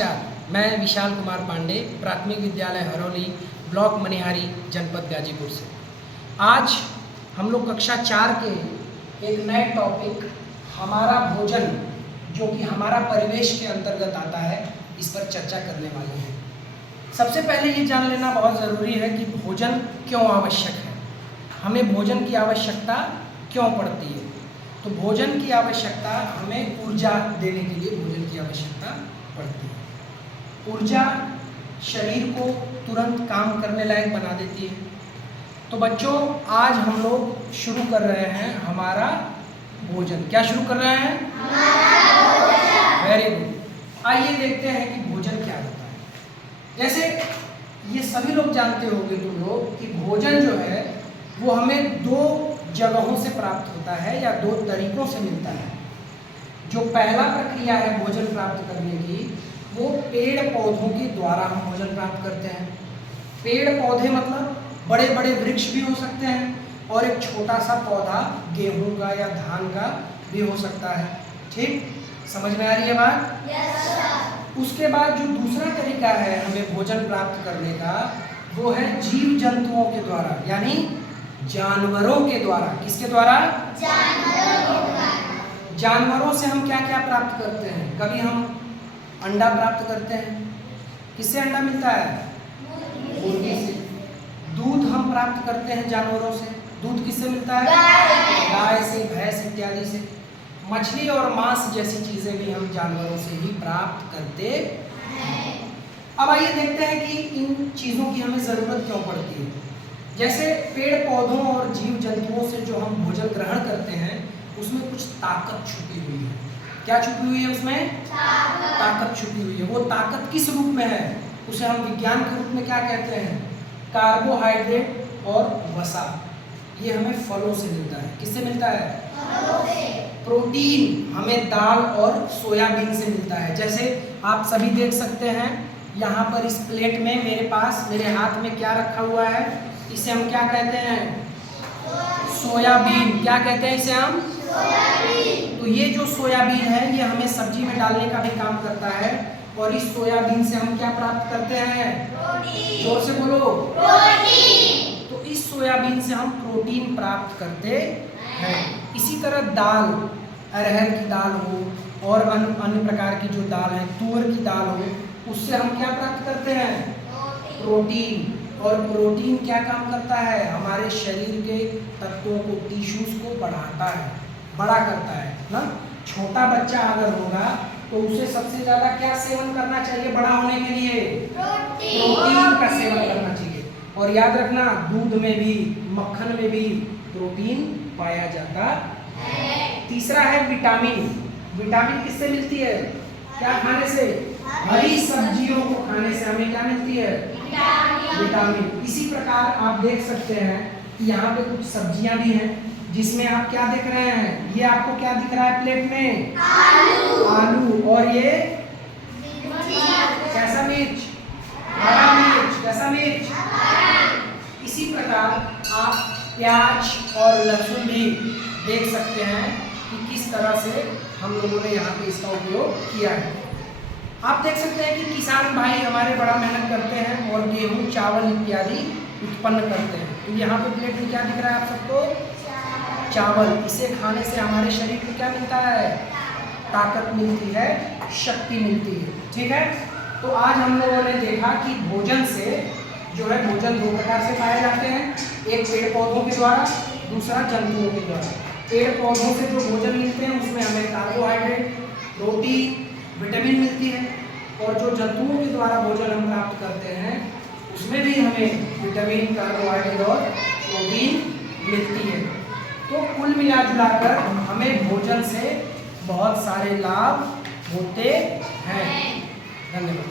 नमस्कार, मैं विशाल कुमार पांडे, प्राथमिक विद्यालय हरौली, ब्लॉक मनिहारी, जनपद गाजीपुर से। आज हम लोग कक्षा 4 के एक नए टॉपिक हमारा भोजन, जो कि हमारा परिवेश के अंतर्गत आता है, इस पर चर्चा करने वाले हैं। सबसे पहले ये जान लेना बहुत ज़रूरी है कि भोजन क्यों आवश्यक है, हमें भोजन की आवश्यकता क्यों पड़ती है। तो भोजन की आवश्यकता हमें ऊर्जा देने के लिए भोजन की आवश्यकता पड़ती है। ऊर्जा शरीर को तुरंत काम करने लायक बना देती है। तो बच्चों, आज हम लोग शुरू कर रहे हैं हमारा भोजन। क्या शुरू कर रहे हैं? Very good. आइए देखते हैं कि भोजन क्या होता है। जैसे ये सभी लोग जानते होंगे तुम लोग कि भोजन जो है वो हमें दो जगहों से प्राप्त होता है या दो तरीकों से मिलता है। जो पहला प्रक्रिया है भोजन प्राप्त करने की, वो पेड़ पौधों के द्वारा हम भोजन प्राप्त करते हैं। पेड़ पौधे मतलब बड़े बड़े वृक्ष भी हो सकते हैं और एक छोटा सा पौधा गेहूं का या धान का भी हो सकता है। ठीक, समझ में आ रही है बात? Yes, sir. उसके बाद जो दूसरा तरीका है हमें भोजन प्राप्त करने का, वो है जीव जंतुओं के द्वारा, यानी जानवरों के द्वारा। किसके द्वारा? जानवरों के द्वारा। जानवरों से हम क्या क्या प्राप्त करते हैं? कभी हम अंडा प्राप्त करते हैं। किससे अंडा मिलता है? मुर्गी से। दूध हम प्राप्त करते हैं जानवरों से। दूध किससे मिलता है? गाय से, भैंस इत्यादि से। मछली और मांस जैसी चीजें भी हम जानवरों से ही प्राप्त करते हैं। अब आइए देखते हैं कि इन चीजों की हमें जरूरत क्यों पड़ती है। जैसे पेड़ पौधों और जीव जंतुओं से जो हम भोजन ग्रहण करते हैं, उसमें कुछ ताकत छुपी हुई है। क्या छुपी हुई है उसमें? ताकत छुपी हुई है। वो ताकत किस रूप में है? उसे हम विज्ञान के रूप में क्या कहते हैं? कार्बोहाइड्रेट और वसा। ये हमें फलों से मिलता है। किससे मिलता है? फलों से। प्रोटीन हमें दाल और सोयाबीन से मिलता है। जैसे आप सभी देख सकते हैं, यहाँ पर इस प्लेट में मेरे हाथ में क्या रखा हुआ है? इसे हम क्या कहते हैं? सोयाबीन। क्या कहते हैं इसे हम? सोयाबीन। तो ये जो सोयाबीन है, ये हमें सब्जी में डालने का भी काम करता है। और इस सोयाबीन से हम क्या प्राप्त करते हैं? प्रोटीन। जोर से बोलो। प्रोटीन। तो इस सोयाबीन से हम प्रोटीन प्राप्त करते हैं। इसी तरह दाल, अरहर की दाल हो और अन्य प्रकार की जो दाल है, तुअर की दाल हो, उससे हम क्या प्राप्त करते हैं? प्रोटीन। और प्रोटीन क्या काम करता है? हमारे शरीर के तत्वों को, टिश्यूज को बढ़ाता है, बड़ा करता है ना। छोटा बच्चा अगर होगा तो उसे सबसे ज्यादा क्या सेवन करना चाहिए बड़ा होने के लिए? प्रोटीन का सेवन करना चाहिए। और याद रखना, दूध में भी, मक्खन में भी प्रोटीन पाया जाता है। तीसरा है विटामिन। विटामिन किससे मिलती है? क्या खाने से? हरी सब्जियों को खाने से हमें क्या मिलती है? विटामिन। इसी प्रकार आप देख सकते हैं कि यहाँ पे कुछ सब्जियां भी हैं, जिसमें आप क्या देख रहे हैं? ये आपको क्या दिख रहा है प्लेट में? आलू। और ये कैसा मिर्च? हरा मिर्च। कैसा मिर्च? इसी प्रकार आप प्याज और लहसुन भी देख सकते हैं कि किस तरह से हम लोगों ने यहाँ पे इसका उपयोग किया है। आप देख सकते हैं कि किसान भाई हमारे बड़ा मेहनत करते हैं और गेहूं, चावल इत्यादि उत्पन्न करते हैं। तो यहाँ पे प्लेट में क्या दिख रहा है आप सबको? चावल। इसे खाने से हमारे शरीर को क्या मिलता है? ताकत मिलती है, शक्ति मिलती है। ठीक है, तो आज हम लोगों ने देखा कि भोजन से जो है, भोजन दो प्रकार से पाए जाते हैं। एक पेड़ पौधों के द्वारा, दूसरा जंतुओं के द्वारा। पेड़ पौधों से जो भोजन मिलते हैं उसमें हमें कार्बोहाइड्रेट, प्रोटीन, विटामिन मिलती है। और जो जंतुओं के द्वारा भोजन हम प्राप्त करते हैं उसमें भी हमें विटामिन, कार्बोहाइड्रेट और प्रोटीन मिलती है। तो कुल मिला जुलाकर हमें भोजन से बहुत सारे लाभ होते हैं। धन्यवाद।